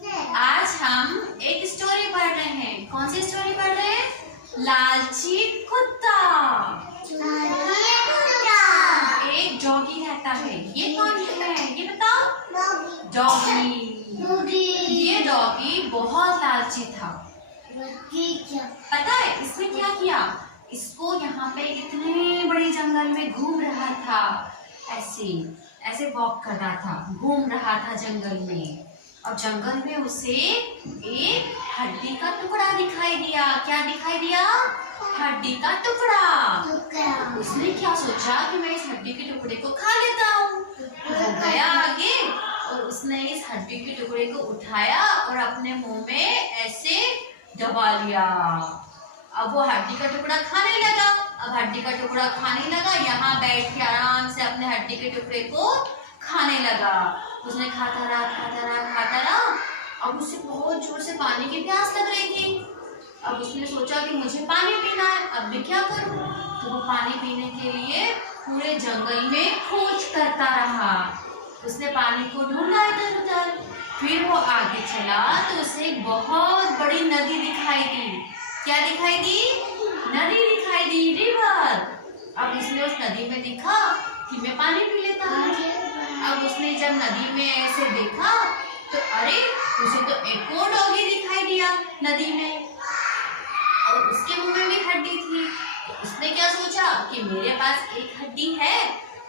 आज हम एक स्टोरी पढ़ रहे हैं। कौन सी स्टोरी पढ़ रहे हैं? लालची कुत्ता। एक डॉगी रहता है। ये कौन है? ये बताओ। डॉगी। ये डॉगी बहुत लालची था। पता है इसने क्या किया? इसको यहाँ पे इतने बड़े जंगल में घूम रहा था, ऐसे वॉक कर रहा था, घूम रहा था जंगल में। और जंगल में उसे एक हड्डी का टुकड़ा दिखाई दिया। क्या दिखाई दिया? हड्डी का टुकड़ा। उसने क्या सोचा कि मैं इस हड्डी के टुकड़े को खा लेता हूँ। वो गया आगे और उसने इस हड्डी के टुकड़े को उठाया और अपने मुंह में ऐसे दबा लिया। अब वो हड्डी का टुकड़ा खाने लगा। अब हड्डी का टुकड़ा खाने लगा, यहाँ बैठ के आराम से अपने हड्डी के टुकड़े को खाने लगा। उसने खाता रहा। अब उसे बहुत जोर से पानी की प्यास लग रही थी। अब उसने सोचा कि मुझे पानी पीना है, अब मैं क्या करूं? तो वो पानी पीने के लिए पूरे जंगल में खोज करता रहा। उसने पानी को ढूंढा इधर उधर। फिर वो आगे चला तो उसे एक बहुत बड़ी नदी दिखाई दी। क्या दिखाई दी? नदी दिखाई दी, रिवर। अब उसने उस नदी में देखा कि मैं पानी पी लेता हूँ। अब उसने जब नदी में ऐसे देखा तो अरे उसे तो एक और डॉगी दिखाई दिया नदी में, और उसके मुंह में भी हड्डी थी। तो उसने क्या सोचा कि मेरे पास एक हड्डी है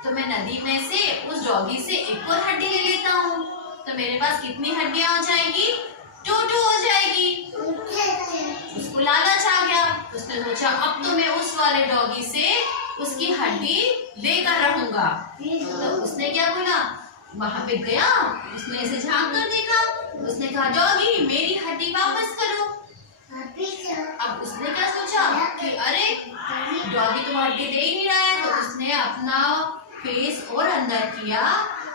तो मैं नदी में से उस डॉगी से एक और हड्डी ले लेता हूँ। तो मेरे पास कितनी हड्डियां हो जाएगी? 2 हो जाएगी। उसको लालच आ गया। उसने सोचा अब तो मैं उस वाले डॉगी से उसकी हड्डी लेकर रहूंगा। तो उसने क्या बोला? वहां पे गया, उसने ऐसे झांक कर देखा। उसने कहा डॉगी मेरी हड्डी वापस करो। अब उसने क्या सोचा कि अरे डॉगी तो हड्डी दे ही नहीं रहा है। तो उसने अपना फेस और अंदर किया,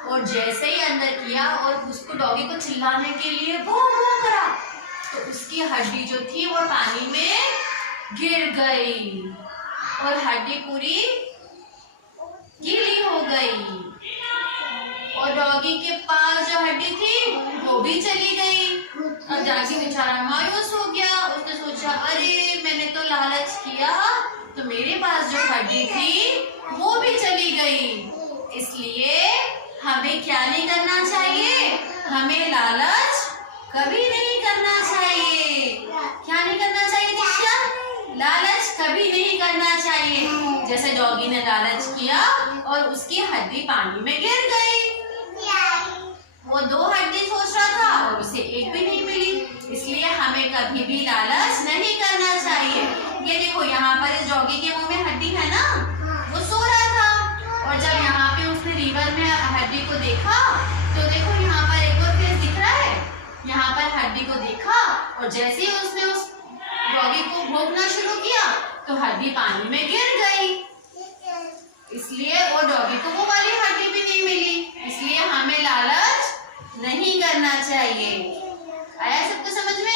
और जैसे ही अंदर किया और उसको डॉगी को चिल्लाने के लिए वो करा, तो उसकी हड्डी जो थी वो पानी में गिर गई और हड्डी पूरी गीली हो गई। और डॉगी के पास जो हड्डी थी वो भी चली गई। अब डॉगी बेचारा मायूस हो गया। उसने सोचा अरे मैंने तो लालच किया तो मेरे पास जो हड्डी थी वो भी चली गई। इसलिए हमें क्या नहीं करना चाहिए? हमें लालच कभी नहीं करना चाहिए। क्या नहीं करना चाहिए दीक्षा? लालच कभी नहीं करना चाहिए। जैसे डॉगी ने लालच किया और उसकी हड्डी पानी में गिर गई। वो 2 हड्डी सोच रहा था और उसे एक भी नहीं मिली। इसलिए हमें कभी भी लालच नहीं करना चाहिए। ये देखो यहाँ पर इस डॉगी के मुंह में हड्डी है ना, वो सो रहा था। और जब यहाँ पे उसने रिवर में हड्डी को देखा तो देखो यहाँ पर एक और फेस दिख रहा है। यहाँ पर हड्डी को देखा और जैसे ही उसने उस डॉगी को भोंकना शुरू किया तो हड्डी पानी में गिर गई। इसलिए वो डॉगी को वो वाली हड्डी भी नहीं मिली। इसलिए हमें लालच नहीं करना चाहिए। आया सबको समझ में?